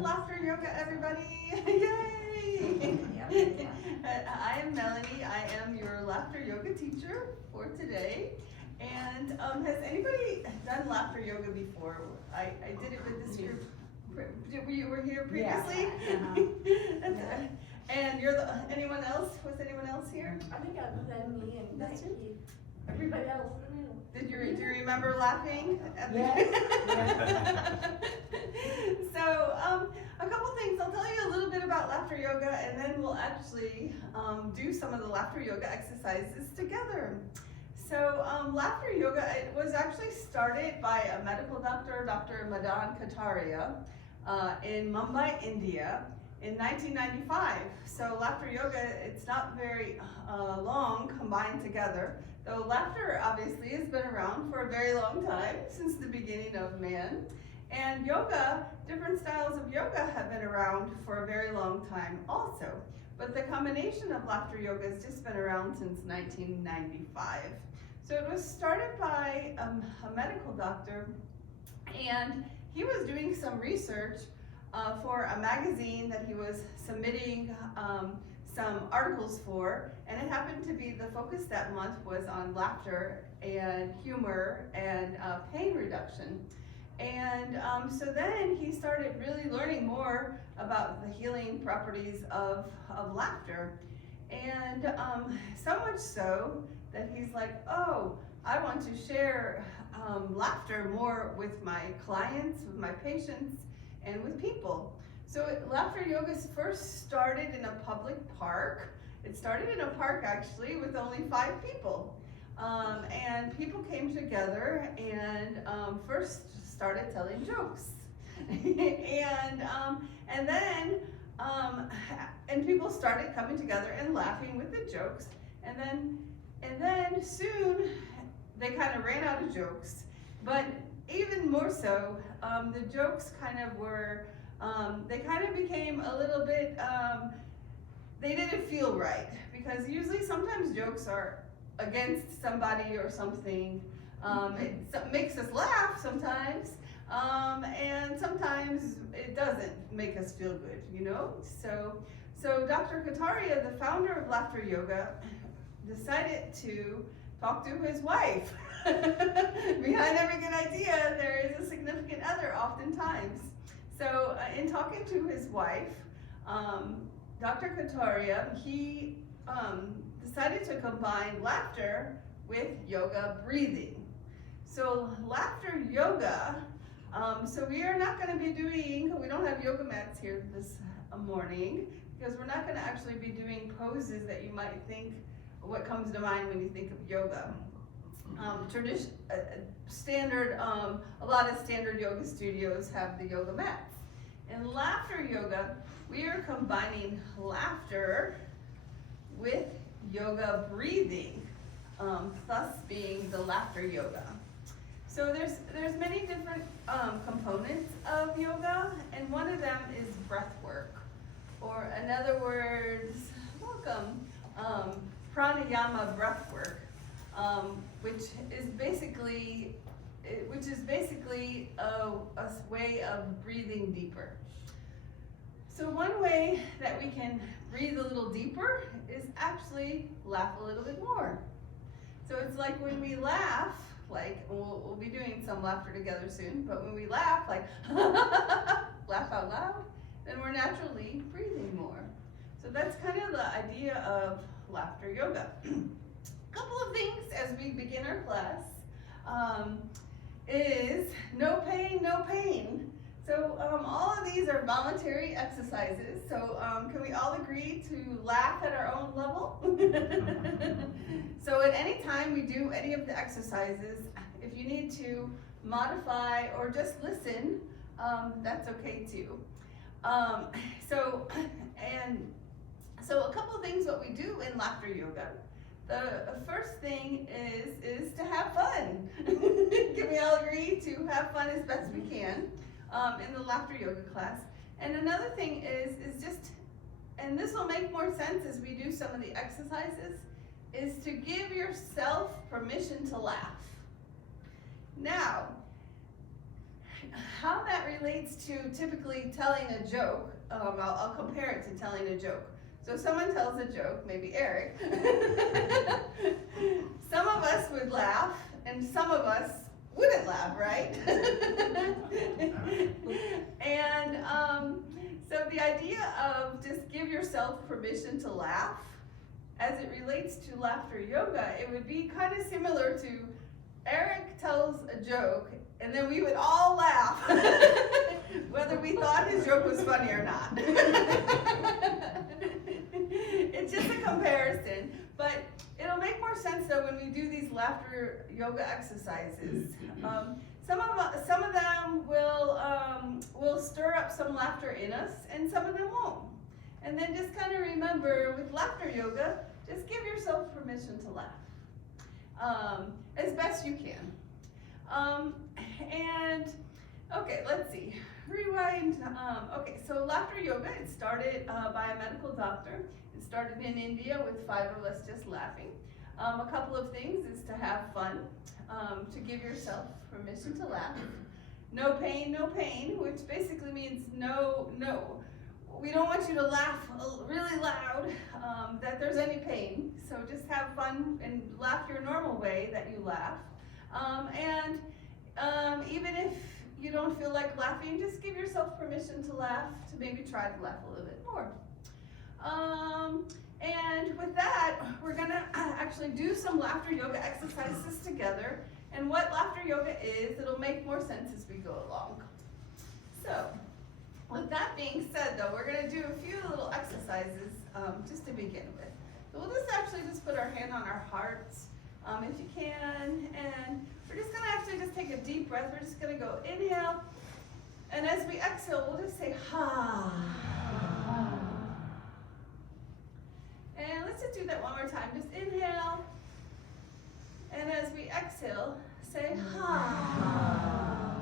Laughter Yoga, everybody! Yay! I am Melanie. I am your Laughter Yoga teacher for today. And has anybody done Laughter Yoga before? I did it with this group. You were here previously? Yeah. And anyone else? Was anyone else here? I think I was me and That's Becky. you? Everybody else. Do you remember laughing? Yes. So, a couple things. I'll tell you a little bit about laughter yoga, and then we'll actually do some of the laughter yoga exercises together. So, laughter yoga, it was actually started by a medical doctor, Dr. Melanie Kataria, in Mumbai, India, in 1995. So, laughter yoga, it's not very long combined together. Though laughter obviously has been around for a very long time, since the beginning of man. And yoga, different styles of yoga have been around for a very long time also. But the combination of laughter yoga has just been around since 1995. So it was started by a medical doctor, and he was doing some research for a magazine that he was submitting some articles for, and it happened to be the focus that month was on laughter and humor and pain reduction. And so then he started really learning more about the healing properties of laughter. And so much so that he's like, oh, I want to share laughter more with my clients, with my patients, and with people. So laughter yoga first started in a public park. It started in a park actually with only 5 people. And people came together and first started telling jokes. and then people started coming together and laughing with the jokes. And then soon they kind of ran out of jokes. But even more so, the jokes kind of were they kind of became a little bit, they didn't feel right, because usually sometimes jokes are against somebody or something. It makes us laugh sometimes, and sometimes it doesn't make us feel good, you know? So Dr. Kataria, the founder of Laughter Yoga, decided to talk to his wife. Behind every good idea, there is a significant other oftentimes. So in talking to his wife, Dr. Kataria, he decided to combine laughter with yoga breathing. So laughter yoga, so we are not going to be doing, we don't have yoga mats here this morning, because we're not going to actually be doing poses that you might think, what comes to mind when you think of yoga. Standard, a lot of standard yoga studios have the yoga mats. In laughter yoga, we are combining laughter with yoga breathing, thus being the laughter yoga. So there's many different components of yoga, and one of them is breath work, or in other words, welcome, pranayama breath work, which is basically a way of breathing deeper. So one way that we can breathe a little deeper is actually laugh a little bit more. So it's like when we laugh, like we'll be doing some laughter together soon, but when we laugh, like laugh out loud, then we're naturally breathing more. So that's kind of the idea of laughter yoga. Couple of things as we begin our class is no pain, no pain. So all of these are voluntary exercises. So can we all agree to laugh at our own level? So at any time we do any of the exercises, if you need to modify or just listen, that's okay too. So a couple of things what we do in laughter yoga. The first thing is to have fun. Can we all agree to have fun as best we can in the laughter yoga class? And another thing is just, and this will make more sense as we do some of the exercises, is to give yourself permission to laugh. Now, how that relates to typically telling a joke, I'll compare it to telling a joke. So someone tells a joke, maybe Eric. Some of us would laugh, and some of us wouldn't laugh, right? And so the idea of just give yourself permission to laugh, as it relates to laughter yoga, it would be kind of similar to Eric tells a joke, and then we would all laugh, whether we thought his joke was funny or not. It's just a comparison, but it'll make more sense though when we do these laughter yoga exercises. Some of them will stir up some laughter in us, and some of them won't. And then just kind of remember with laughter yoga, just give yourself permission to laugh as best you can. And okay, let's see. Rewind. Okay, so laughter yoga, it started by a medical doctor. It started in India with 5 of us just laughing. A couple of things is to have fun, to give yourself permission to laugh. No pain, which basically means no. We don't want you to laugh really loud, that there's any pain. So just have fun and laugh your normal way that you laugh. Even if you don't feel like laughing, just give yourself permission to laugh, to maybe try to laugh a little bit more. And with that, we're gonna actually do some laughter yoga exercises together. And what laughter yoga is, it'll make more sense as we go along. So, with that being said though, we're gonna do a few little exercises just to begin with. So we'll just put our hand on our hearts, if you can, and we're just gonna actually just take a deep breath. We're just gonna go inhale, and as we exhale, we'll just say ha. And let's just do that one more time. Just inhale, and as we exhale, say ha.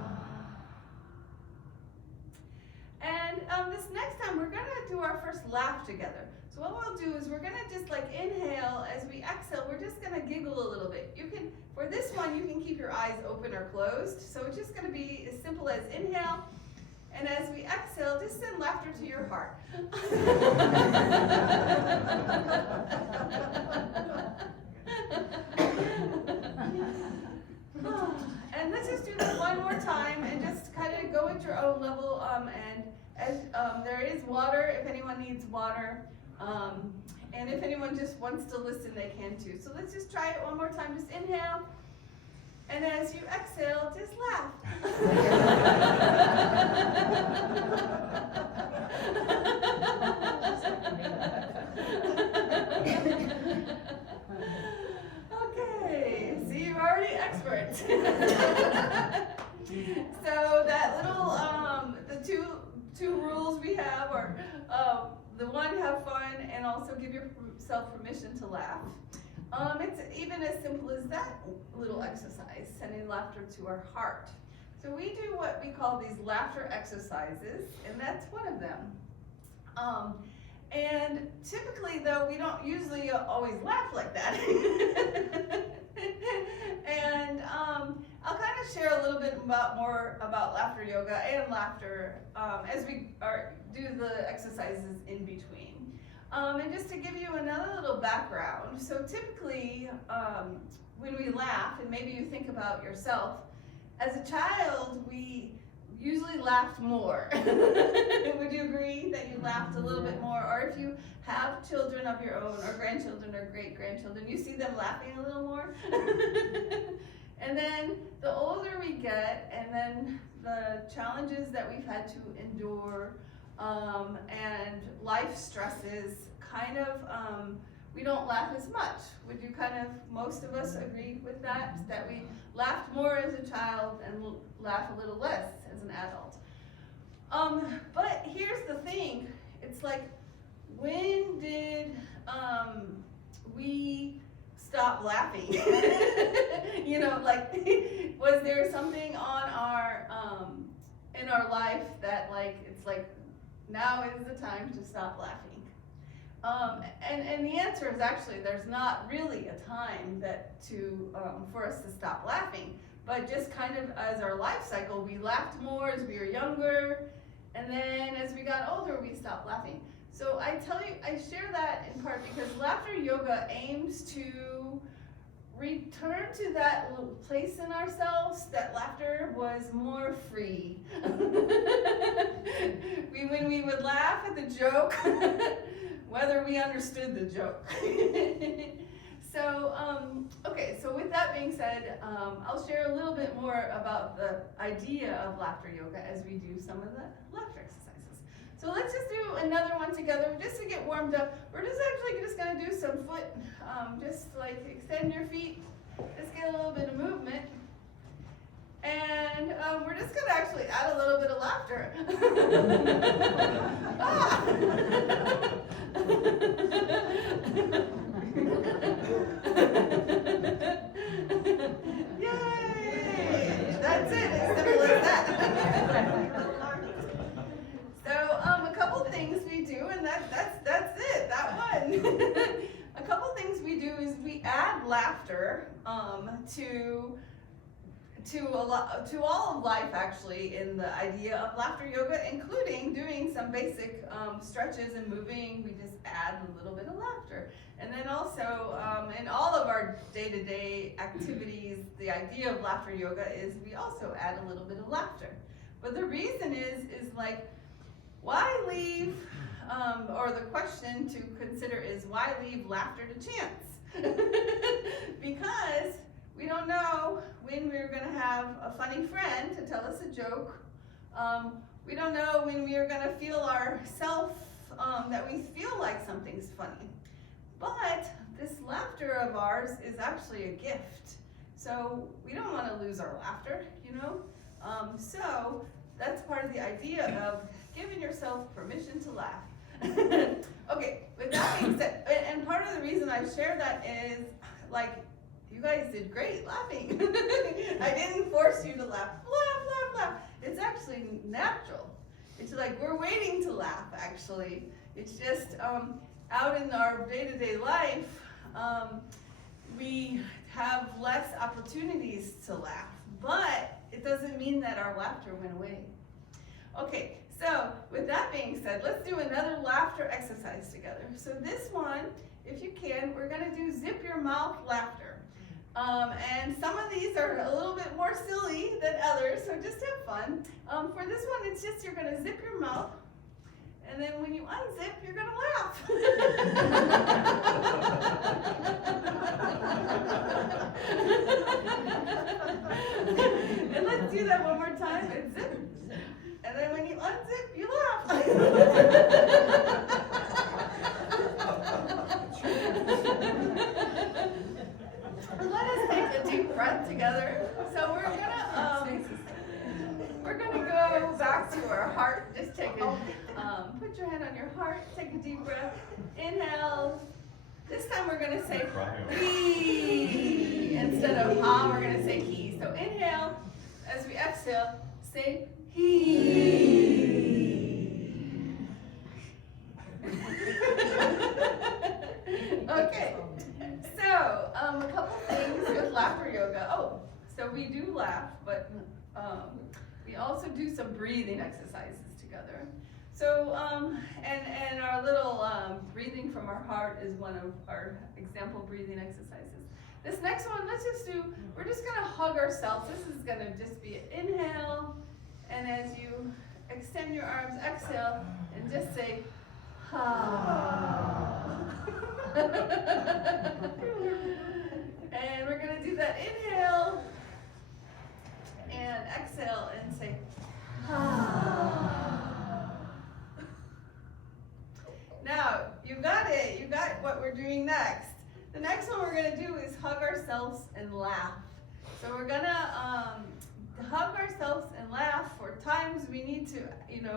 And this next time, we're gonna do our first laugh together. So what we'll do is we're gonna just like inhale, as we exhale, we're just gonna giggle a little bit. You can, for this one, you can keep your eyes open or closed. So it's just gonna be as simple as inhale, and as we exhale, just send laughter to your heart. And let's just do that one more time, and just kind of go at your own level. And as there is water, if anyone needs water, and if anyone just wants to listen, they can too. So let's just try it one more time. Just inhale, and as you exhale, just laugh. Okay, see, you're already expert. So that little, the two rules we have are, the one, have fun, and also give yourself permission to laugh. It's even as simple as that little exercise, sending laughter to our heart. So we do what we call these laughter exercises, and that's one of them. And typically though, we don't usually always laugh like that. And I'll kind of share a little bit more about laughter yoga and laughter as we do the exercises in between. And just to give you another little background, so typically when we laugh, and maybe you think about yourself, as a child we usually laughed more. Would you agree that you laughed a little bit more? Or if you have children of your own, or grandchildren or great-grandchildren, you see them laughing a little more? And then the older we get, and then the challenges that we've had to endure, and life stresses, kind of, we don't laugh as much. Would you most of us agree with that? That we laughed more as a child and laugh a little less as an adult. But here's the thing, it's like, when did we stop laughing? You know, like, was there something on our in our life that it's like now is the time to stop laughing? And the answer is actually there's not really a time for us to stop laughing, but just kind of as our life cycle, we laughed more as we were younger, and then as we got older, we stopped laughing. So I share that in part because laughter yoga aims to return to that little place in ourselves that laughter was more free. When we would laugh at the joke, whether we understood the joke. So, okay, so with that being said, I'll share a little bit more about the idea of laughter yoga as we do some of the laughter exercises. So let's just do another one together just to get warmed up. We're just gonna do some foot, just like extend your feet, just get a little bit of movement. And we're just gonna actually add a little bit of laughter. Ah. Yay! That's it, as simple as that. So a couple things we do, and that's it, that one. A couple things we do is we add laughter to all of life, actually, in the idea of laughter yoga, including doing some basic stretches and moving. We just add a little bit of laughter. And then also, in all of our day-to-day activities, the idea of laughter yoga is we also add a little bit of laughter. But the reason is like, why leave, or the question to consider is, why leave laughter to chance? Because we don't know when we're going to have a funny friend to tell us a joke. We don't know when we are going to feel ourself, that we feel like something's funny. But this laughter of ours is actually a gift. So we don't want to lose our laughter, you know? So that's part of the idea of giving yourself permission to laugh. Okay, with that being said, and part of the reason I share that is, like, you guys did great laughing. I didn't force you to laugh. Laugh, laugh, laugh. It's actually natural. It's like we're waiting to laugh, actually. It's just out in our day-to-day life, we have less opportunities to laugh. But it doesn't mean that our laughter went away. Okay, so with that being said, let's do another laughter exercise together. So this one, if you can, we're going to do zip your mouth laughter. And some of these are a little bit more silly than others, so just have fun. For this one, it's just you're going to zip your mouth, and then when you unzip, you're going to laugh. And let's do that one more time. And zip. And then when you unzip, you laugh. Let us take a deep breath together. So we're gonna go back to our heart. Just take a put your hand on your heart. Take a deep breath. Inhale. This time we're gonna say he instead of ha. We're gonna say he. So inhale. As we exhale, say he. Okay. So, a couple things with laughter yoga. Oh, so we do laugh, but we also do some breathing exercises together. So, and our little breathing from our heart is one of our example breathing exercises. This next one, we're just gonna hug ourselves. This is gonna just be an inhale, and as you extend your arms, exhale, and just say, ha. And we're going to do that inhale and exhale and say, ah. Now, you got it. You got what we're doing next. The next one we're going to do is hug ourselves and laugh. So we're going to hug ourselves and laugh for times we need to,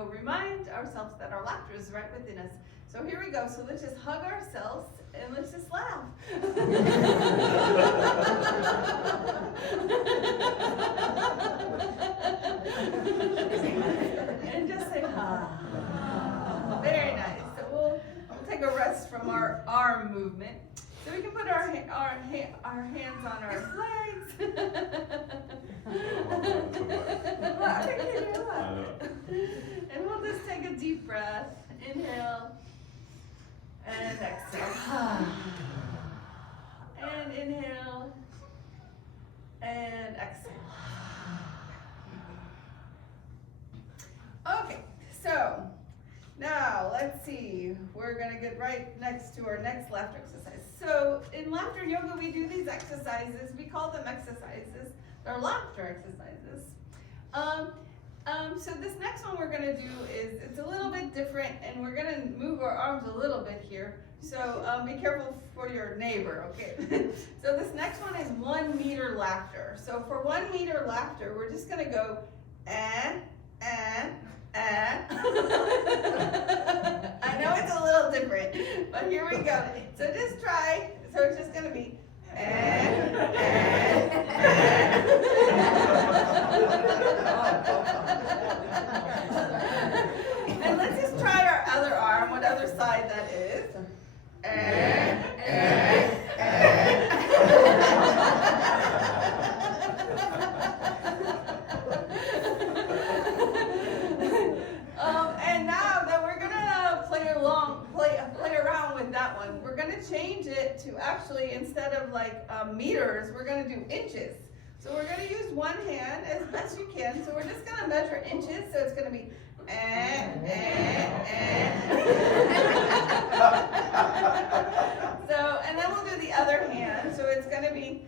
remind ourselves that our laughter is right within us. So here we go. So let's just hug ourselves and let's just laugh. And just say, ha. Very nice. So we'll take a rest from our arm movement. So we can put our hands on our legs. breath. Inhale and exhale. And inhale and exhale. Okay, so now let's see. We're gonna get right next to our next laughter exercise. So in laughter yoga, we do these exercises. We call them exercises. They're laughter exercises. So this next one we're gonna do is, it's a little bit different, and we're gonna move our arms a little bit here. So be careful for your neighbor, okay? So this next one is 1 meter laughter. So for 1 meter laughter, we're just gonna go and. I know it's a little different, but here we go. So just try. So it's just gonna be and. And let's just try our other arm, what other side that is. And now that we're gonna play around with that one, we're gonna change it to actually, instead of like meters, we're gonna do inches. So we're gonna use one hand as best you can. So we're just gonna measure inches. So it's gonna be So, and then we'll do the other hand. So it's gonna be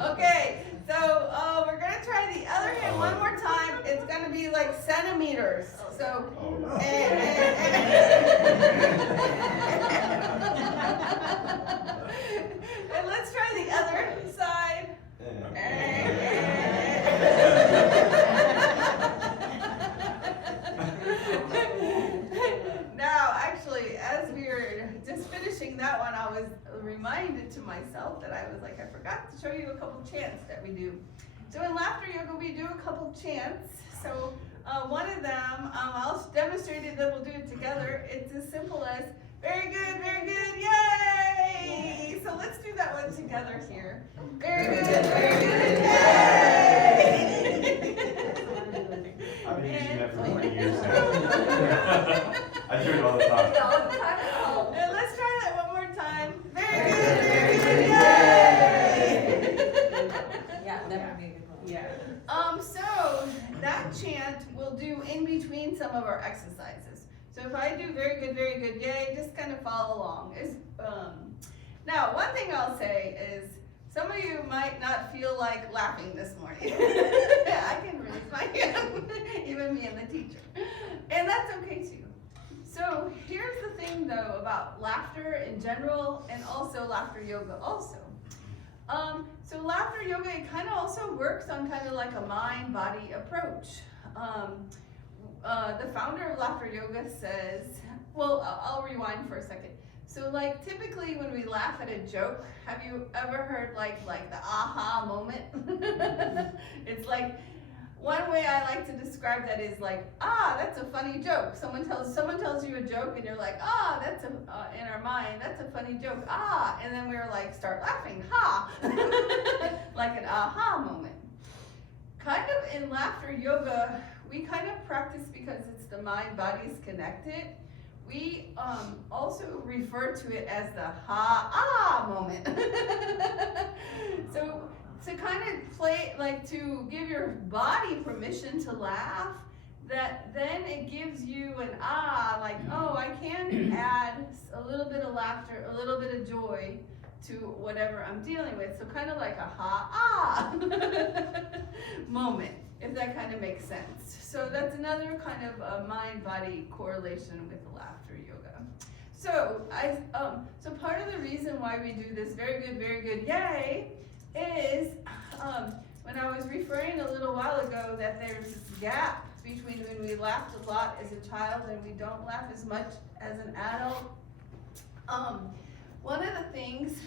Okay, so we're gonna try the other hand one more time. It's gonna be like centimeters. So and let's try the other side. Now, actually, as we were just finishing that one, I was reminded to myself that I was like, I forgot to show you a couple chants that we do. So in laughter yoga, we do a couple chants. So one of them, I'll demonstrate it, then we'll do it together. It's as simple as, very good, yay! So let's do that one together here. Very good, yay! I've been using that for 20 years now. I do it all the time. And let's try that one more time. Very good, yay! Yeah, that would be a good one. Yeah. So that chant we'll do in between some of our exercises. So if I do very good, yay, just kind of follow along. Now, one thing I'll say is, some of you might not feel like laughing this morning. I can raise my hand, even me and the teacher. And that's okay too. So here's the thing though about laughter in general, and also laughter yoga also. So laughter yoga, it kind of also works on kind of like a mind-body approach. The founder of laughter yoga says, well, I'll rewind for a second. So like typically when we laugh at a joke, have you ever heard like the aha moment? It's like, one way I like to describe that is like, that's a funny joke. Someone tells you a joke and you're like, that's in our mind, that's a funny joke, and then we're like, start laughing, ha, like an aha moment. Kind of in laughter yoga, we kind of practice because it's the mind body's connected. We also refer to it as the ha-ah moment. So to kind of play, like to give your body permission to laugh, that then it gives you an like, I can add a little bit of laughter, a little bit of joy to whatever I'm dealing with. So kind of like a moment, if that kind of makes sense. So that's another kind of mind-body correlation with laughter yoga. So so part of the reason why we do this very good, yay, is when I was referring a little while ago that there's this gap between when we laughed a lot as a child and we don't laugh as much as an adult. One of the things,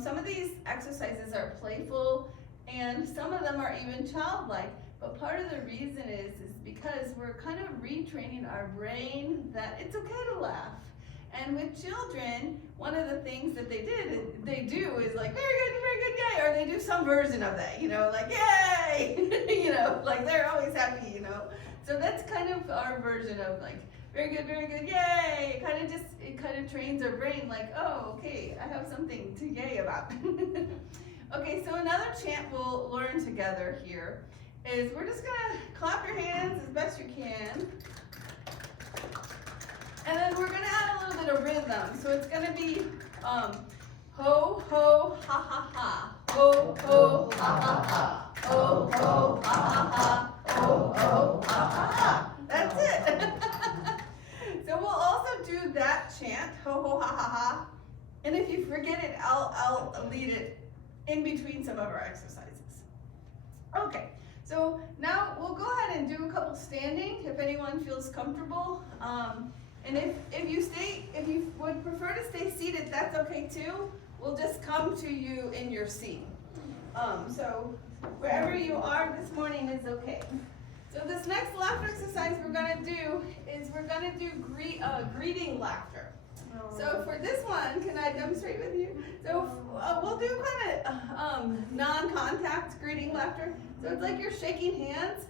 some of these exercises are playful and some of them are even childlike, but part of the reason is because we're kind of retraining our brain that it's okay to laugh. And with children, one of the things that they do always like, very good, yay, or they do some version of that, like, yay, like they're always happy, So that's kind of our version of like, very good, yay. It kind of trains our brain like, oh, okay, I have something to yay about. Okay, so another chant we'll learn together here is we're just gonna clap your hands as best you can. And then we're gonna add a little bit of rhythm. So it's gonna be ho, ho, ha, ha, ha. Ho, ho, ha, ha, ha. Ho, ho, ha, ha, ha. Ho, ho, ha, ha, ha. That's it. So we'll also do that chant, ho, ho, ha, ha, ha. And if you forget it, I'll lead it in between some of our exercises. Okay, so now we'll go ahead and do a couple standing if anyone feels comfortable. And if you would prefer to stay seated, that's okay too. We'll just come to you in your seat. So wherever you are this morning is okay. So this next laughter exercise we're gonna do is greeting laughter. So for this one, can I demonstrate with you? So we'll do kind of non-contact greeting laughter. So it's like you're shaking hands,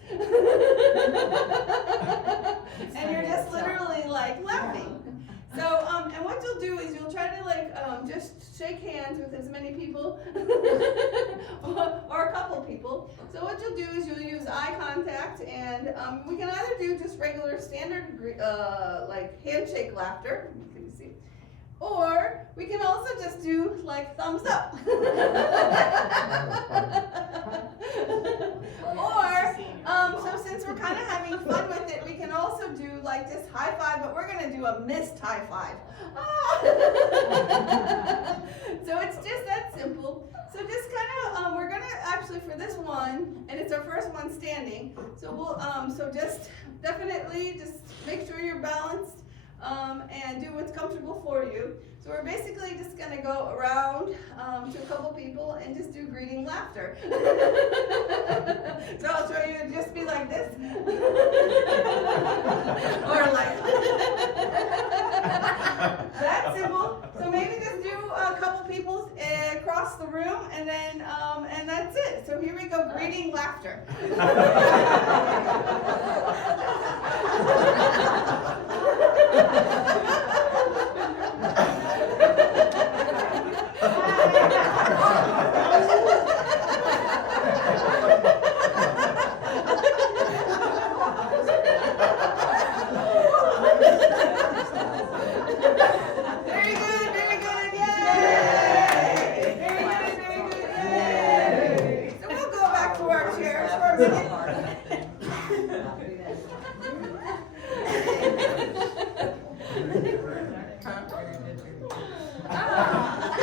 and you're just literally like laughing. So and what you'll do is you'll try to like just shake hands with as many people or a couple people. So what you'll do is you'll use eye contact, and we can either do just regular standard like handshake laughter. Can you see? Or we can also just do like thumbs up. Or so since we're kind of having fun with it, we can also do like just high five, but we're gonna do a missed high five. So it's just that simple. So just kind of we're gonna actually for this one, and it's our first one standing. So we'll so just definitely just make sure you're balanced. And do what's comfortable for you. So we're basically just going to go around to a couple people and just do greeting laughter. So I'll show you, it'd just be like this. Or like that's simple. So maybe just do a couple people across the room, and then and that's it. So here we go, greeting laughter.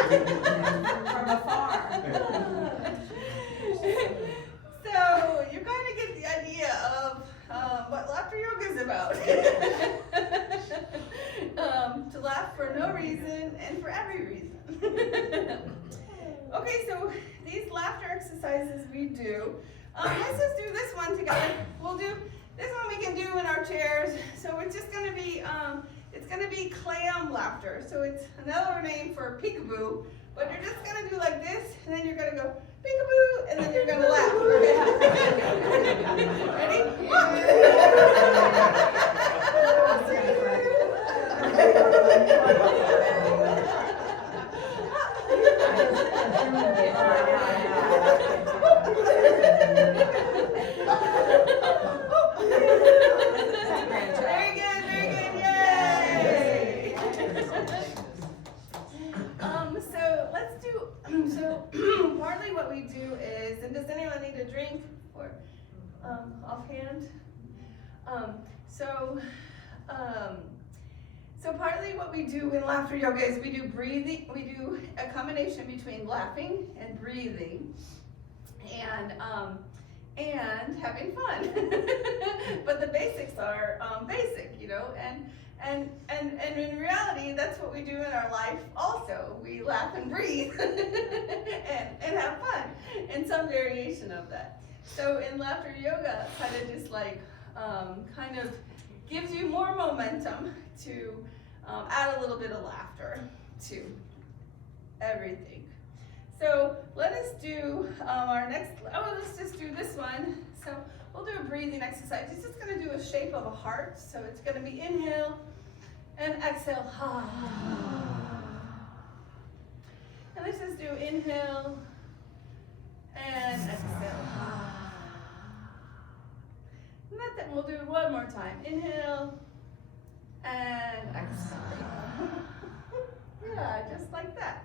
From afar. So you kind of get the idea of what laughter yoga is about. To laugh for no reason and for every reason. Okay, so these laughter exercises we do. Let's just do this one together. We'll do this one we can do in our chairs. So it's just going to be it's going to be clam laughter. So it's another name for peekaboo, but you're just going to do like this, and then you're going to go peekaboo, and then you're going to laugh. So partly what we do is, and does anyone need a drink or offhand? So partly what we do in laughter yoga is we do breathing. We do a combination between laughing and breathing, and having fun. But the basics are basic, and in reality, that's what we do in our life also. We laugh and breathe and have fun, and some variation of that. So in laughter yoga, kind of just like, kind of gives you more momentum to add a little bit of laughter to everything. So let us do our next, let's just do this one. So we'll do a breathing exercise. It's just gonna do a shape of a heart. So it's gonna be inhale and exhale. And let's just do inhale and exhale. And then we'll do it one more time. Inhale and exhale. Yeah, just like that.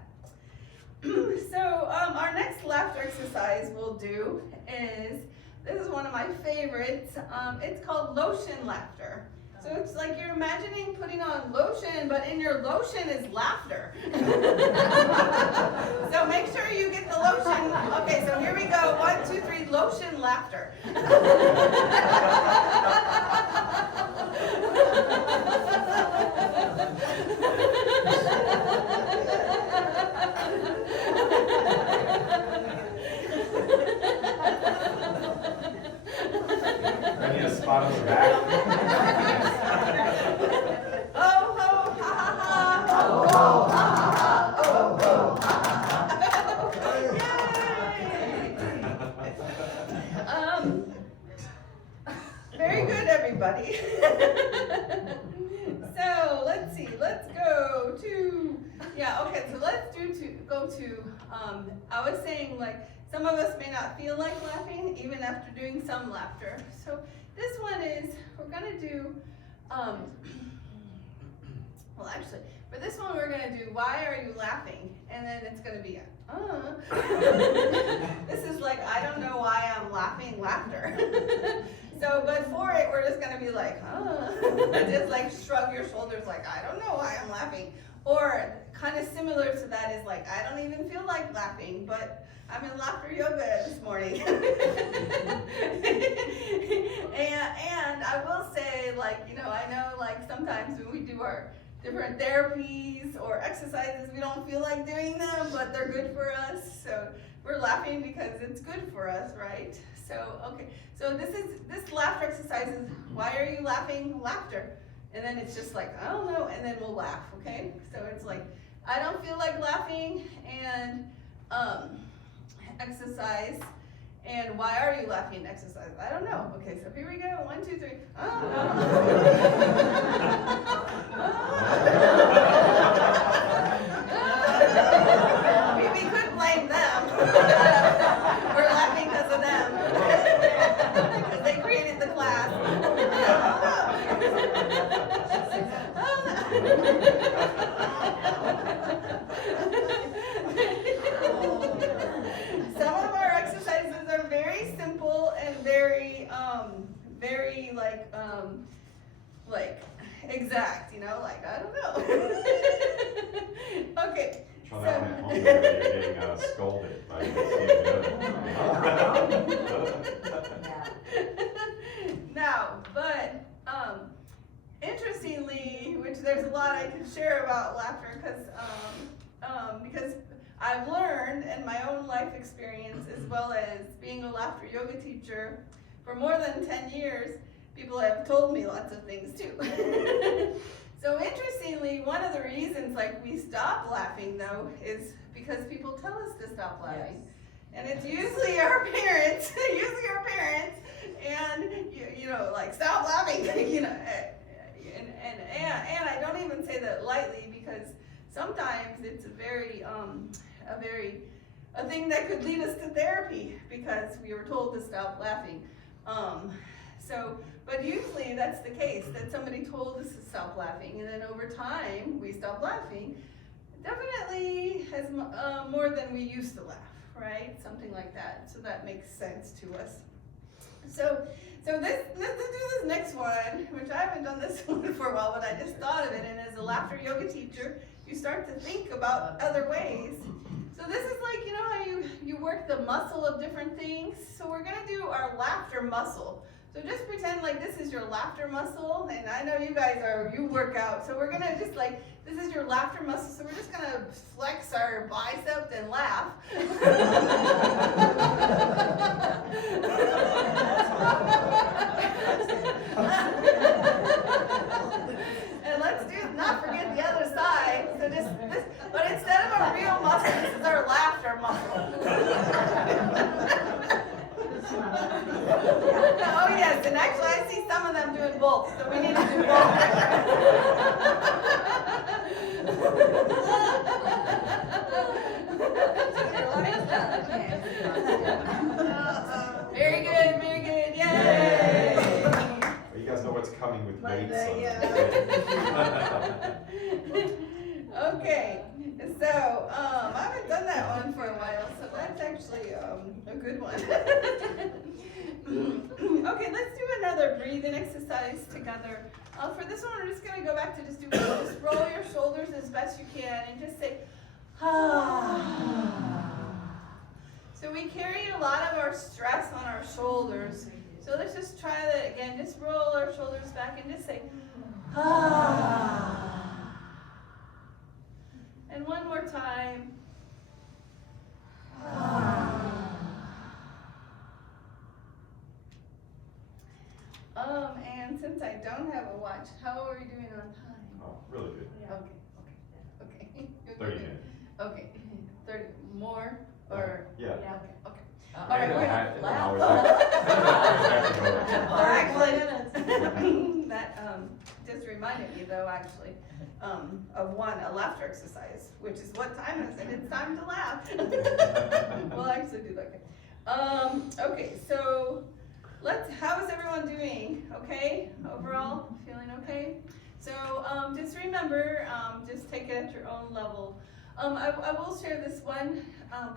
So our next laughter exercise we'll do is, this is one of my favorites. It's called lotion laughter. So it's like you're imagining putting on lotion, but in your lotion is laughter. So make sure you get the lotion. Okay, so here we go. 1, 2, 3, lotion laughter. I need a spot on the back. Oh ho ha ha ha. Oh ho ha ha ha. Oh ho ha ha ha. Yay! Very good, everybody. So let's see. Let's go to, yeah. Okay. So let's go to. I was saying, like, some of us may not feel like laughing even after doing some laughter. So this one is, we're gonna do, well actually, for this one we're gonna do, why are you laughing? And then it's gonna be, This is like, I don't know why I'm laughing laughter. So, but for it, we're just gonna be like, just like shrug your shoulders like, I don't know why I'm laughing. Or kind of similar to that is like, I don't even feel like laughing, but I'm in laughter yoga this morning. and I will say, like, you know, I know like sometimes when we do our different therapies or exercises, we don't feel like doing them, but they're good for us. So we're laughing because it's good for us, right? So, okay. So this laughter exercise is, why are you laughing? Laughter. And then it's just like, I don't know, and then we'll laugh, okay? So it's like, I don't feel like laughing, and exercise, and why are you laughing? Exercise. I don't know. Okay, so here we go. 1, 2, 3. We could blame them. We're laughing because of them. Because they created the class. Some of our exercises are very simple and very exact, you know, like, I don't know. Okay. Try that one at home, you're getting scolded by Now, but interestingly, which there's a lot I can share about laughter, because I've learned in my own life experience, as well as being a laughter yoga teacher for more than 10 years, people have told me lots of things too. So interestingly, one of the reasons like we stop laughing though is because people tell us to stop laughing. Yes. And it's usually our parents, and you know, like, stop laughing, you know, and I don't even say that lightly, because sometimes it's a thing that could lead us to therapy because we were told to stop laughing. But usually that's the case, that somebody told us to stop laughing, and then over time we stop laughing. Definitely has more than we used to laugh, right? Something like that. So that makes sense to us. So let's do this next one, which I haven't done this one for a while, but I just thought of it. And as a laughter yoga teacher, you start to think about other ways. So this is like, you know how you work the muscle of different things? So we're gonna do our laughter muscle. So just pretend like this is your laughter muscle, and I know you guys you work out, so we're gonna just like, this is your laughter muscle, so we're just gonna flex our bicep and laugh. And let's not forget the other side. So but instead of a real muscle, this is our laughter muscle. Oh yes, and actually I see some of them doing both, so we need to do both. Very good, yay! You guys know what's coming with weights. Monday, on Okay, so I haven't done that one for a while, so that's actually a good one. Okay, let's do another breathing exercise together. For this one, we're just gonna go back to just roll your shoulders as best you can and just say, ah. So we carry a lot of our stress on our shoulders. So let's just try that again. Just roll our shoulders back and just say, ah. And one more time. And since I don't have a watch, how are we doing on time? Oh, really good. Okay. 30 minutes. Okay, 30 more or? Yeah. Okay. All right, we're we're gonna gonna have laugh. Well, actually, that just reminded me though, actually, of a laughter exercise, which is what time is it? It's time to laugh. We'll actually do that. Okay, so how is everyone doing? Okay, overall, feeling okay? So just remember, just take it at your own level. I will share this one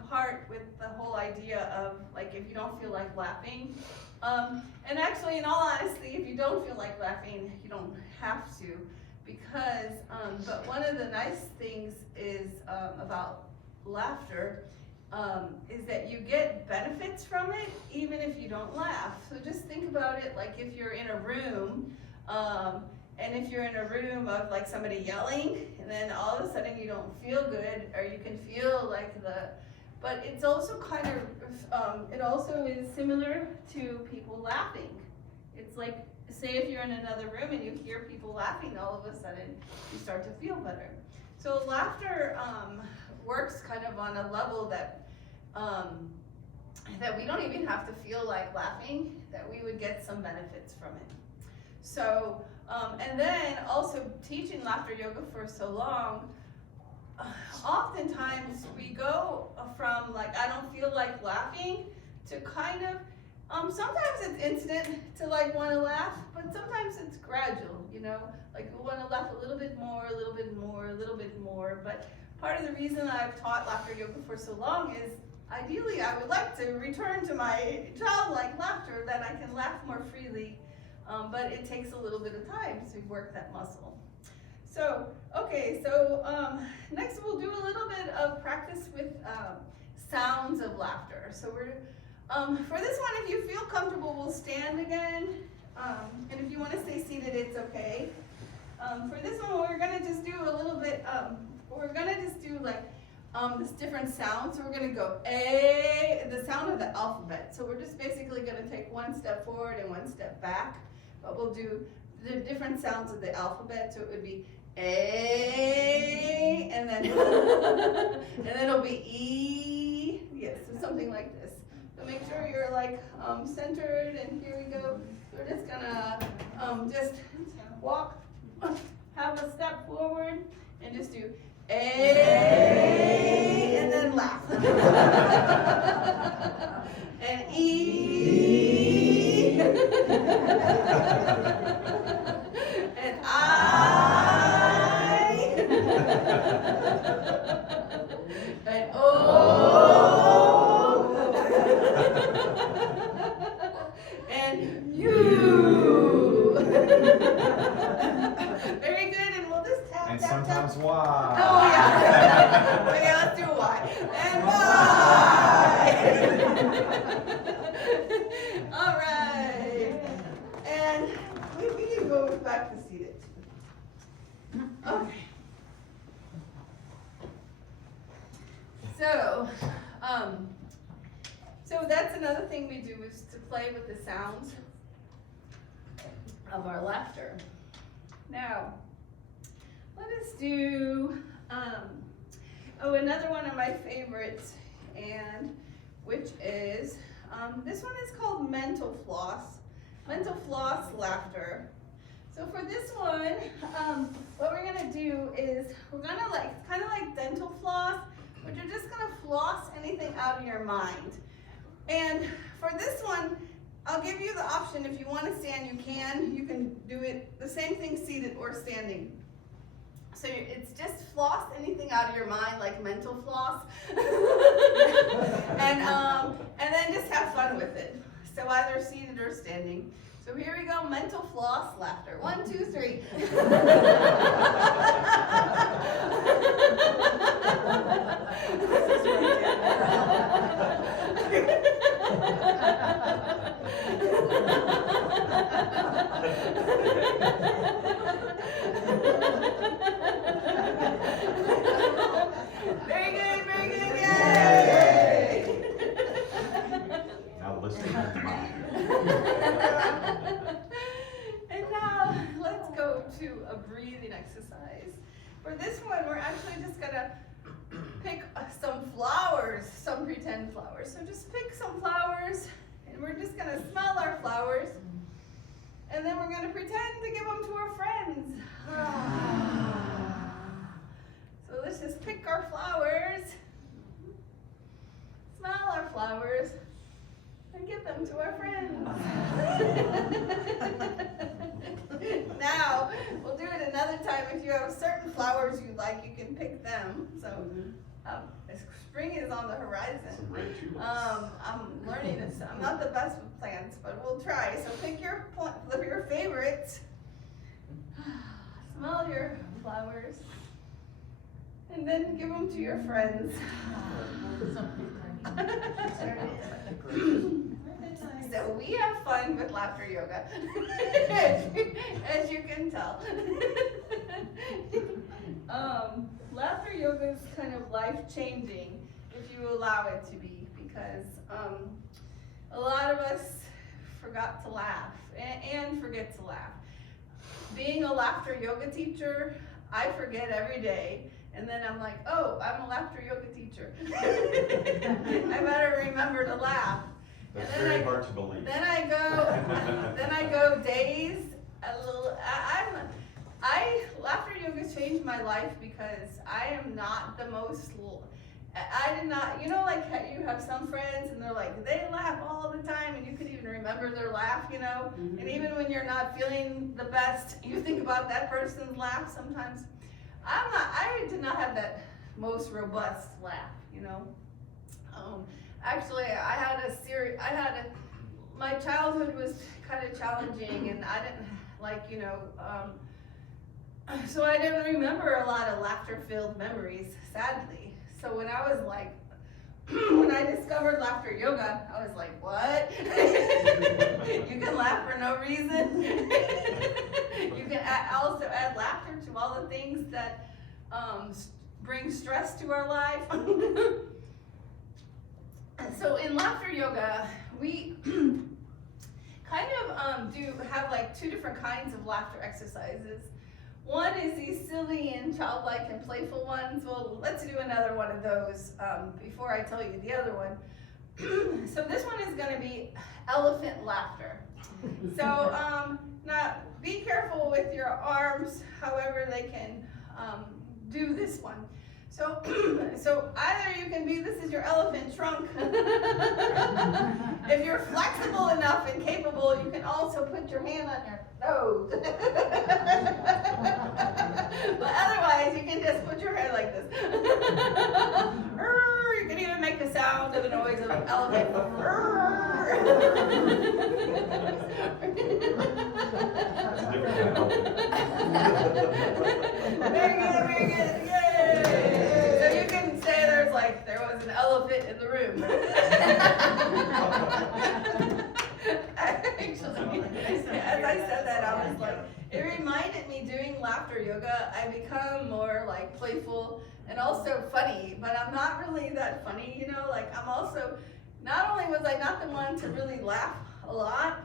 part with the whole idea of like if you don't feel like laughing. And actually, in all honesty, if you don't feel like laughing, you don't have to, because but one of the nice things is about laughter is that you get benefits from it even if you don't laugh. So just think about it like if you're in a room and if you're in a room of like somebody yelling and then all of a sudden you don't feel good, or you can feel like but it's also kind of, it also is similar to people laughing. It's like, say if you're in another room and you hear people laughing, all of a sudden you start to feel better. So laughter works kind of on a level that that we don't even have to feel like laughing, that we would get some benefits from it. So, and then also teaching laughter yoga for so long, oftentimes we go from like, I don't feel like laughing, to kind of, sometimes it's instant to like want to laugh, but sometimes it's gradual, you know, like we want to laugh a little bit more, a little bit more, a little bit more. But part of the reason I've taught laughter yoga for so long is ideally I would like to return to my childlike laughter, that I can laugh more freely, but it takes a little bit of time to work that muscle. So, okay, so next we'll do a little bit of practice with sounds of laughter. So we're, for this one, if you feel comfortable, we'll stand again, and if you want to stay seated, it's okay. For this one, we're gonna just do a little bit, we're gonna just do like this different sound. So we're gonna go A, the sound of the alphabet. So we're just basically gonna take one step forward and one step back, but we'll do the different sounds of the alphabet. So it would be A, and then and then it'll be E. Yes, so something like this. So make sure you're like centered, and here we go. We're just gonna just walk, have a step forward, and just do A, and then laugh. And E. And I. And O. And U. Very good, and we'll just tap, And tap, sometimes tap. why? Oh yeah. Okay, let's do Y. And Y. All right. And we can go back to seated. Okay. So that's another thing we do, is to play with the sounds of our laughter. Now, let us do, Oh, another one of my favorites, and which is, this one is called mental floss. Mental floss laughter. So for this one, what we're gonna do is we're gonna it's kind of like dental floss, but you're just gonna floss anything out of your mind. And for this one, I'll give you the option. If you want to stand, you can. You can do it the same thing seated or standing. So it's just floss anything out of your mind, like mental floss, and then just have fun with it. So either seated or standing. So here we go, mental floss laughter. 1, 2, 3. Very good, very good, yay! Now listen to mine. And now let's go to a breathing exercise. For this one, we're actually just gonna pick some flowers, some pretend flowers. So just pick some flowers, and we're just gonna smell our flowers, and then we're gonna pretend to give them to our friends. So let's just pick our flowers, smell our flowers, and give them to our friends. Now, we'll do it another time. If you have certain flowers you like, you can pick them. So, spring is on the horizon. Some red tulips. I'm learning this. I'm not the best with plants, but we'll try. So pick your favorites. Smell your flowers. And then give them to your friends. So we have fun with laughter yoga, as you can tell. Laughter yoga is kind of life-changing if you allow it to be, because a lot of us forgot to laugh and forget to laugh. Being a laughter yoga teacher, I forget every day. And then I'm like, oh, I'm a laughter yoga teacher. I better remember to laugh. That's very hard to believe. Then I go days. Laughter yoga changed my life because I am not the most. I did not. You know, like you have some friends and they're like they laugh all the time, and you could even remember their laugh. You know, and even when you're not feeling the best, you think about that person's laugh sometimes. I did not have that most robust laugh, you know. Actually, my childhood was kind of challenging, and I didn't like, you know, so I didn't remember a lot of laughter-filled memories, sadly. So when I was like, when I discovered laughter yoga, I was like, what? You can laugh for no reason. You can also add laughter to all the things that bring stress to our life. So in laughter yoga, we kind of do have like 2 different kinds of laughter exercises. One is these silly and childlike and playful ones. Well, let's do another one of those before I tell you the other one. So this one is going to be elephant laughter. So now be careful with your arms, however they can do this one. So, either you can do this as your elephant trunk. If you're flexible enough and capable, you can also put your hand on your nose. But otherwise, you can just put your hand like this. You can even make the sound of the noise of an elephant. That's a different kind of elephant. Very good, very good. Yay! So you can say there was an elephant in the room. Actually, as I said that, I was like, it reminded me doing laughter yoga, I become more like playful and also funny, but I'm not really that funny, you know, like I'm also, not only was I not the one to really laugh a lot,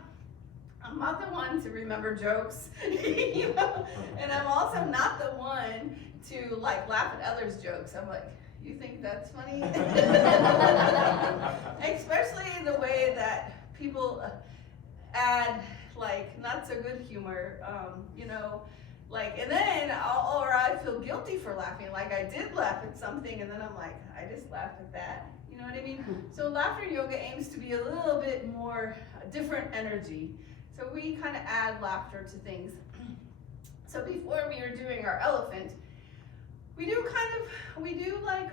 I'm not the one to remember jokes, you know, and I'm also not the one to like laugh at others' jokes. I'm like, You think that's funny? Especially the way that people add like not so good humor, like, and then or I feel guilty for laughing, like I did laugh at something and then I'm like, I just laughed at that. You know what I mean? So laughter yoga aims to be a little bit more different energy. So we kind of add laughter to things. So before we are doing our elephant, we do like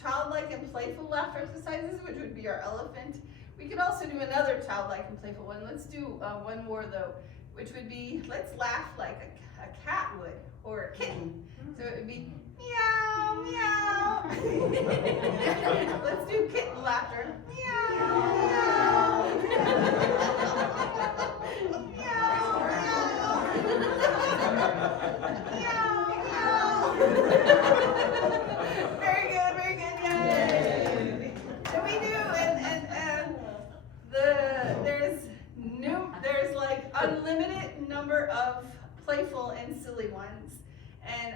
childlike and playful laughter exercises, which would be our elephant. We could also do another childlike and playful one. Let's do one more though, which would be, let's laugh like a cat would, or a kitten. So it would be meow, meow. Let's do kitten laughter. Meow, meow. Meow, very good, yay! So we do, and there's like unlimited number of playful and silly ones. And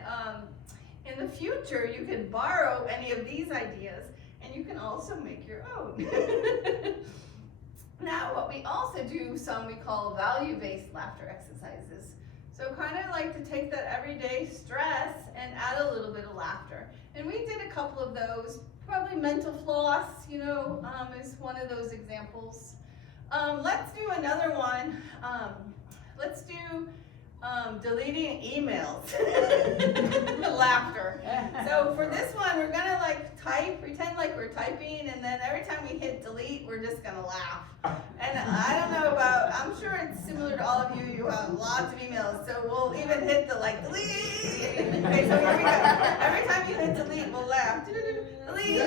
in the future, you can borrow any of these ideas, and you can also make your own. Now, what we also do, some we call value-based laughter exercises. So kind of like to take that everyday stress and add a little bit of laughter. And we did a couple of those. Probably mental floss, is one of those examples. Let's do another one. Let's do deleting emails. Laughter. So for this one, we're gonna like pretend like we're typing, and then every time we hit delete, we're just gonna laugh. And I don't know I'm sure it's similar to all of you. You have lots of emails, so we'll even hit the like delete. Okay, so here we go. Every time you hit delete, we'll laugh. Delete.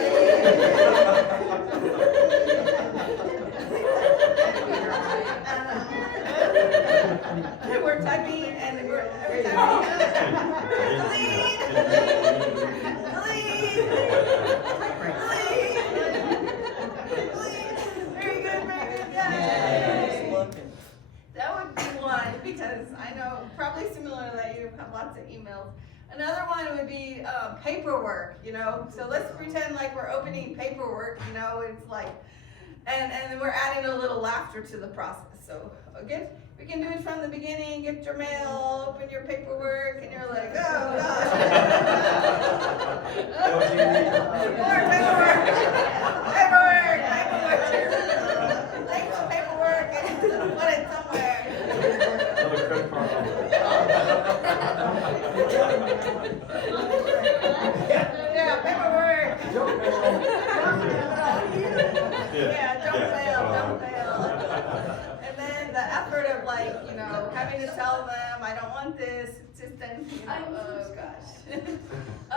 We're typing, and every time we delete. Very good, yay! That would be one, because I know probably similar to that, you have lots of emails. Another one would be paperwork, so let's pretend like we're opening paperwork, it's like, and we're adding a little laughter to the process. So again, we can do it from the beginning. Get your mail, open your paperwork, and you're like, oh gosh. More paperwork. Take the paperwork and put it somewhere. Another credit card. Yeah, paperwork. Don't fail. And then the effort of like, having to tell them, I don't want this, it's just then, oh gosh.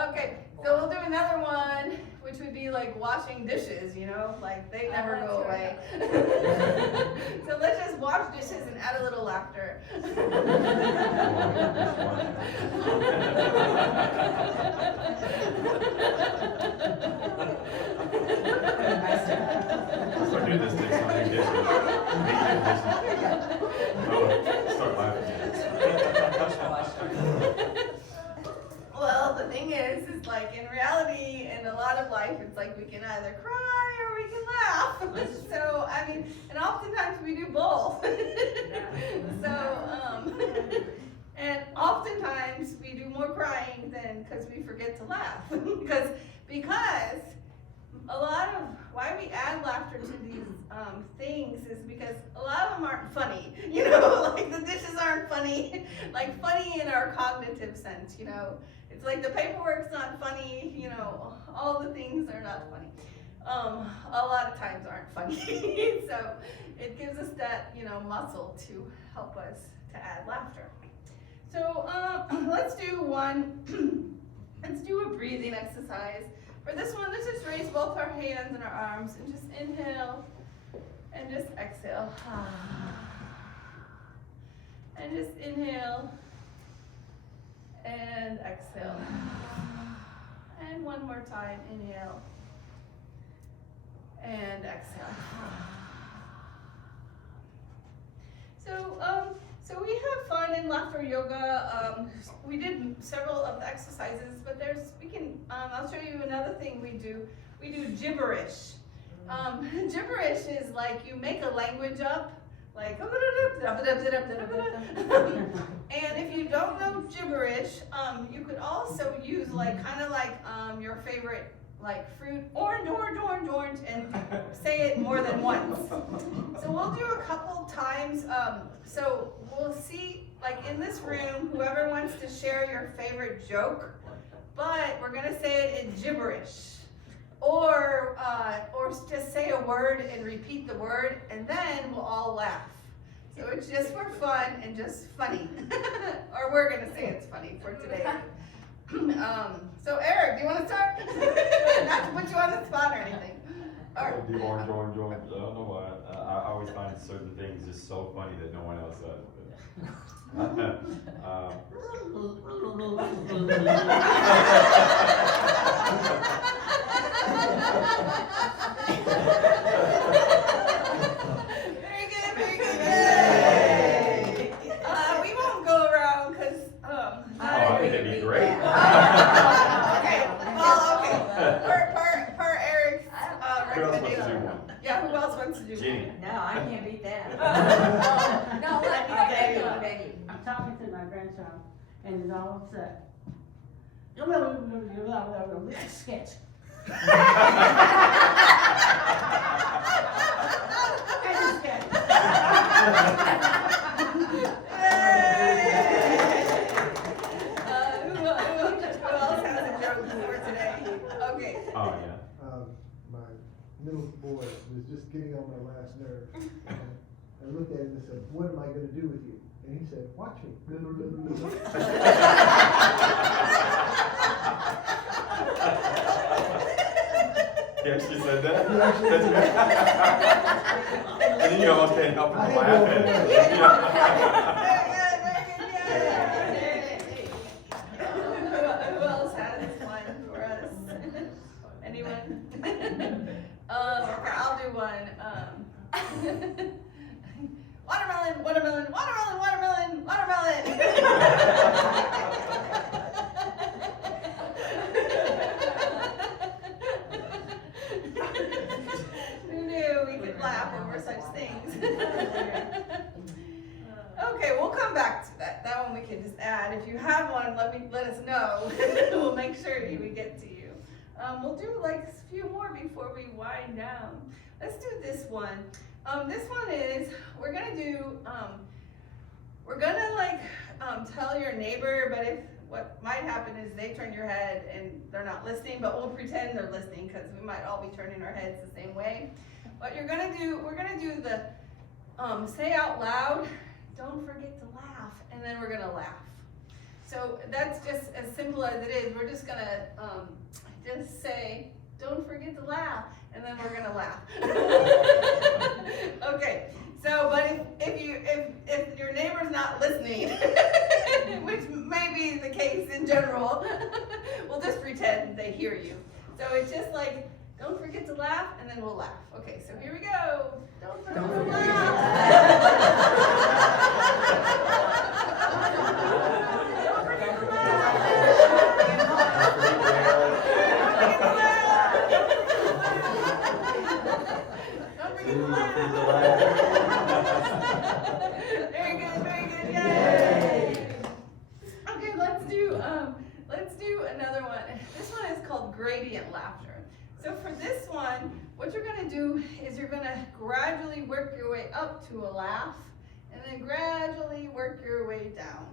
Okay, so we'll do another one, which would be like washing dishes, like they never go away. So let's just wash dishes and add a little laughter. Start doing this next time. Start laughing. Well, the thing is like in reality, in a lot of life, it's like we can either cry or we can laugh. So, and oftentimes we do both. And oftentimes we do more crying than because we forget to laugh. because a lot of why we add laughter to these things is because a lot of them aren't funny. Like the dishes aren't funny, like funny in our cognitive sense. It's like the paperwork's not funny. All the things are not funny. A lot of times aren't funny. So it gives us that muscle to help us to add laughter. So let's do one. Let's do a breathing exercise. For this one, let's just raise both our hands and our arms and just inhale and just exhale. And just inhale and exhale. And one more time, inhale and exhale. So we have fun in laughter yoga, we did several of the exercises, but I'll show you another thing we do. We do gibberish. Gibberish is like you make a language up, like, and if you don't know gibberish, you could also use like, kind of like your favorite like fruit, orange, and say it more than once. So we'll do a couple times. So we'll see, like in this room, whoever wants to share your favorite joke, but we're gonna say it in gibberish. Or just say a word and repeat the word, and then we'll all laugh. So it's just for fun and just funny. Or we're gonna say it's funny for today. So Eric, do you want to start? Not to put you on the spot or anything. I do orange. I don't know why. I always find certain things just so funny that no one else does. Very good. Yay! We won't go around because. I think it'd be great. Okay. Well, okay. Per Eric's Who else wants to do recommendation. one? Yeah. Who else wants to do? Jenny. No, I can't beat that. No, let me Okay, tell you. Betty. I'm talking to my grandchild, and it's all upset. Sketch. That's a sketch. Who else has a joke for today? Okay. Oh yeah. My middle boy was just getting on my last nerve. And I looked at him and said, "What am I going to do with you?" And he said, "Watch me." He actually said that? He actually That's said good. And then you almost can't help I but had laugh no at it. Who else has one for us? Anyone? Okay, I'll do one. Watermelon. Who knew we could laugh over such things? Okay, we'll come back to that. That one we can just add. If you have one, let us know. We'll make sure we get to you. We'll do like a few more before we wind down. Let's do this one. This one is, we're gonna tell your neighbor, but what might happen is they turn your head and they're not listening, but we'll pretend they're listening because we might all be turning our heads the same way. What we're gonna do the say out loud, don't forget to laugh, and then we're gonna laugh. So that's just as simple as it is. We're just gonna just say, don't forget to laugh, and then we're gonna laugh. Okay. So, but if your neighbor's not listening, which may be the case in general, we'll just pretend they hear you. So it's just like, don't forget to laugh, and then we'll laugh. Okay, so here we go. Don't forget to laugh. Don't forget to laugh. Don't forget to laugh. Very good, yay! Okay, let's do another one. This one is called gradient laughter. So for this one, what you're gonna do is you're gonna gradually work your way up to a laugh, and then gradually work your way down.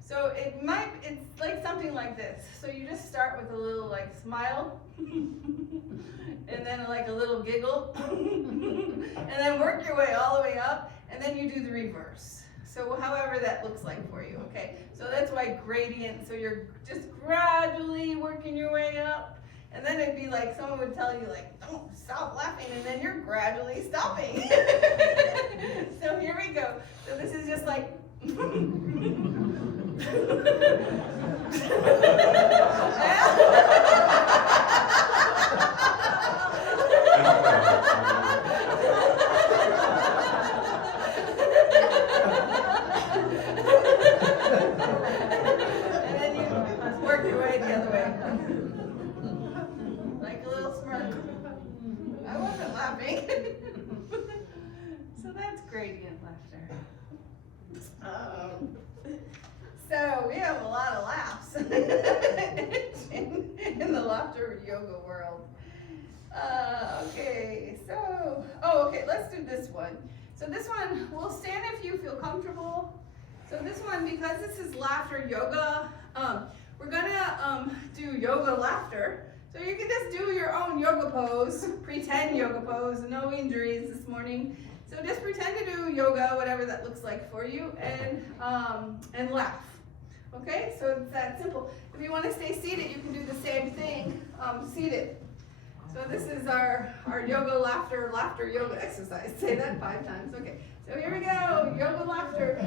So it's like something like this. So you just start with a little like smile, and then like a little giggle, and then work your way all the way up, and then you do the reverse. So however that looks like for you, okay? So that's why gradient, so you're just gradually working your way up, and then it'd be like someone would tell you like, don't stop laughing, and then you're gradually stopping. So here we go. So this is just like, laughing. So that's gradient laughter. So we have a lot of laughs in the laughter yoga world. Okay, let's do this one. So this one, we'll stand if you feel comfortable. So this one, because this is laughter yoga, we're gonna do yoga laughter. So you can just do your own yoga pose, pretend yoga pose, no injuries this morning. So just pretend to do yoga, whatever that looks like for you, and laugh. Okay, so it's that simple. If you want to stay seated, you can do the same thing, seated. So this is our yoga laughter yoga exercise. Say that 5 times. Okay, so here we go, yoga laughter.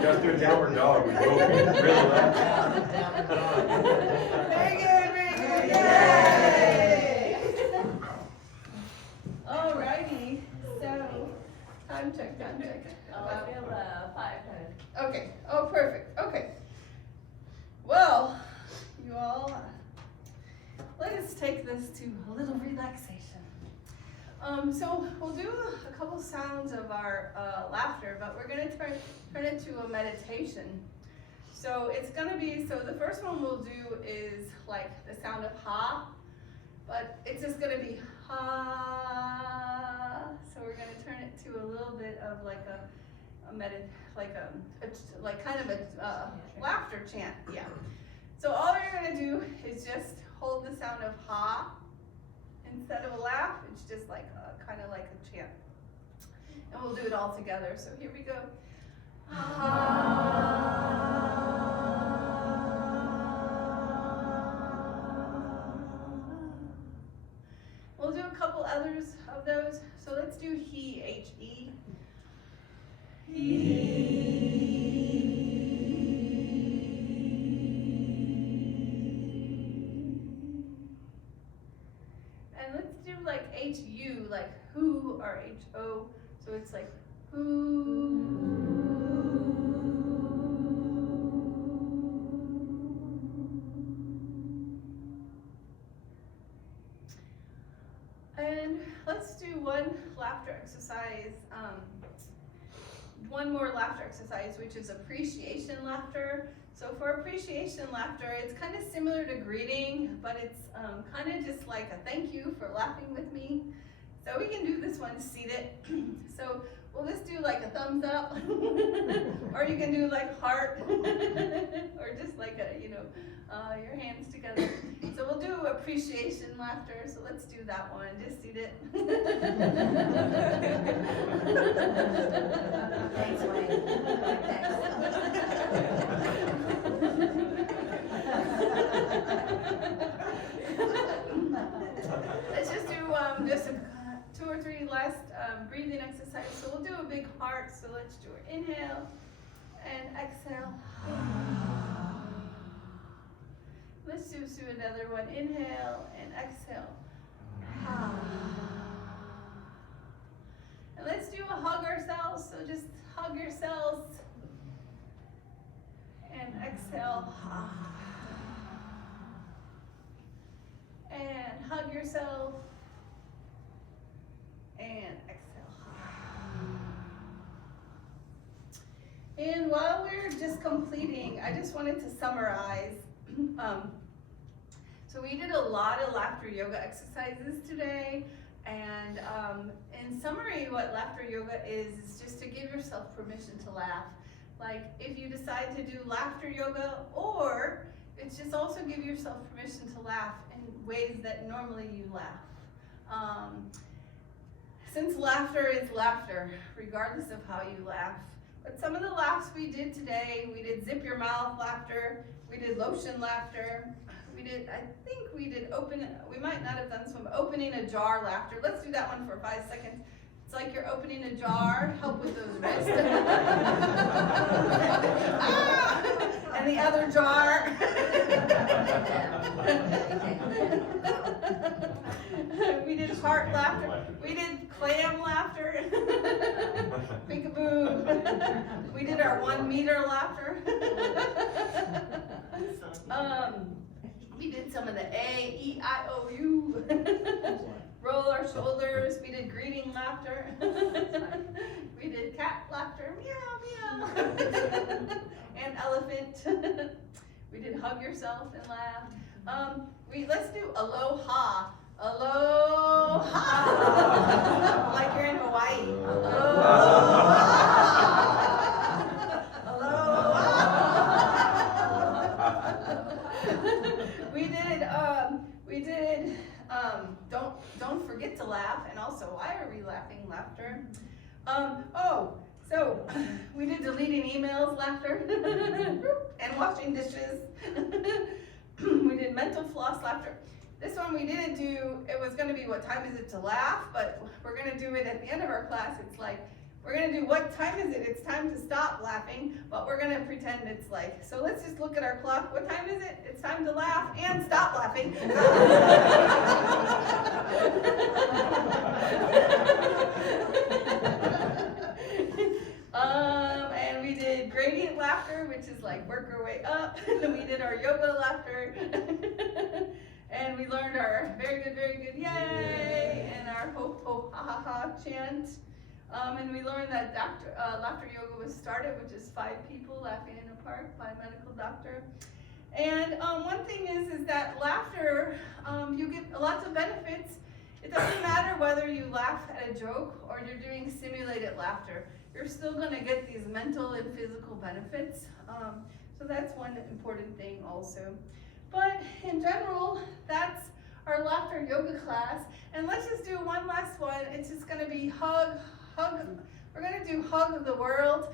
Just do a downward dog. We go really loud. Very good, yay! Alrighty, so, time check. I'll feel 5 times. Okay, oh, perfect, okay. Well, you all, let us take this to a little relaxation. So we'll do a couple sounds of our laughter, but we're gonna turn it to a meditation. So it's gonna be, so the first one we'll do is like the sound of ha, but it's just gonna be ha. So we're gonna turn it to a little bit of like kind of a laughter chant, yeah. So all we're gonna do is just hold the sound of ha. Instead of a laugh, it's just like kind of like a chant. And we'll do it all together. So here we go. We'll do a couple others of those. So let's do he, H-E. And let's do like H-U, like who, or H-O. So it's like who. And let's do one laughter exercise, one more laughter exercise, which is appreciation laughter. So for appreciation laughter, it's kind of similar to greeting, but it's kind of just like a thank you for laughing with me. So we can do this one seated. So we'll just do like a thumbs up, or you can do like heart, or just like a, your hands together. So we'll do appreciation laughter. So let's do that one. Just seated. Thanks, Wayne. Let's just do just 2 or 3 last breathing exercise. So we'll do a big heart. So let's do our inhale and exhale. Let's do another one. Inhale and exhale. And let's do a hug ourselves. So just hug yourselves and exhale. And hug yourself and exhale. And while we're just completing, I just wanted to summarize. So we did a lot of laughter yoga exercises today, and in summary, what laughter yoga is just to give yourself permission to laugh. Like if you decide to do laughter yoga, or it's just also give yourself permission to laugh in ways that normally you laugh. Since laughter is laughter, regardless of how you laugh. But some of the laughs we did today, we did zip your mouth laughter, we did lotion laughter, we did open, we might not have done some opening a jar laughter. Let's do that one for 5 seconds. It's like you're opening a jar, help with those wrists. other jar. We did heart laughter. We did clam laughter. Peekaboo. We did our 1 meter laughter. We did some of the A, E, I, O, U. Roll our shoulders. We did greeting laughter. We did cat laughter. Meow, meow. And elephant. We did hug yourself and laugh. Let's do aloha. Aloha. Like you're in Hawaii. Aloha. Aloha. We did don't forget to laugh, and also why are we laughing laughter? So we did deleting emails laughter and washing dishes. We did mental floss laughter. This one we didn't do, it was gonna be what time is it to laugh, but we're gonna do it at the end of our class. It's like, we're gonna do what time is it? It's time to stop laughing, but we're gonna pretend it's like, so let's just look at our clock. What time is it? It's time to laugh and stop laughing. And we did gradient laughter, which is like work our way up. We did our yoga laughter. And we learned our very good, yay, and our hope, hope, ha ha ha chant. And we learned that laughter yoga was started with just 5 people laughing in a park by a medical doctor. And one thing is that laughter, you get lots of benefits. It doesn't matter whether you laugh at a joke or you're doing simulated laughter. You're still gonna get these mental and physical benefits. So that's one important thing also. But in general, that's our laughter yoga class. And let's just do one last one. It's just gonna be hug. We're gonna do hug of the world.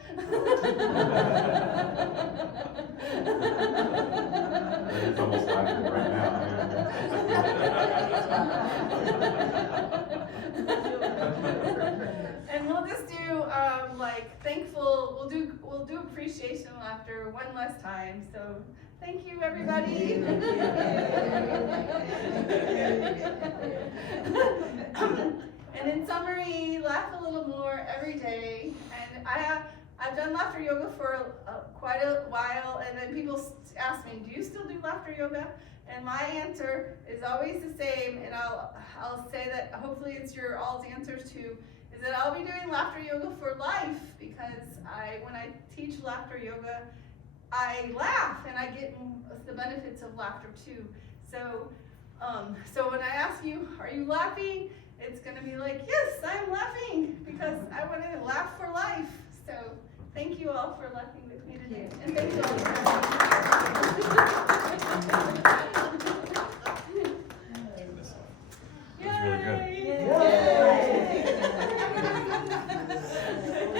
It's almost laughing right now. And we'll just do like thankful. We'll do appreciation laughter one last time. So thank you, everybody. And in summary, laugh a little more every day. And I've done laughter yoga for quite a while, and then people ask me, do you still do laughter yoga? And my answer is always the same, and I'll say that hopefully it's your all's answers too, is that I'll be doing laughter yoga for life, because when I teach laughter yoga, I laugh and I get the benefits of laughter too. So when I ask you, are you laughing? It's gonna be like, yes, I'm laughing, because I want to laugh for life. So thank you all for laughing with me today. And thank you all.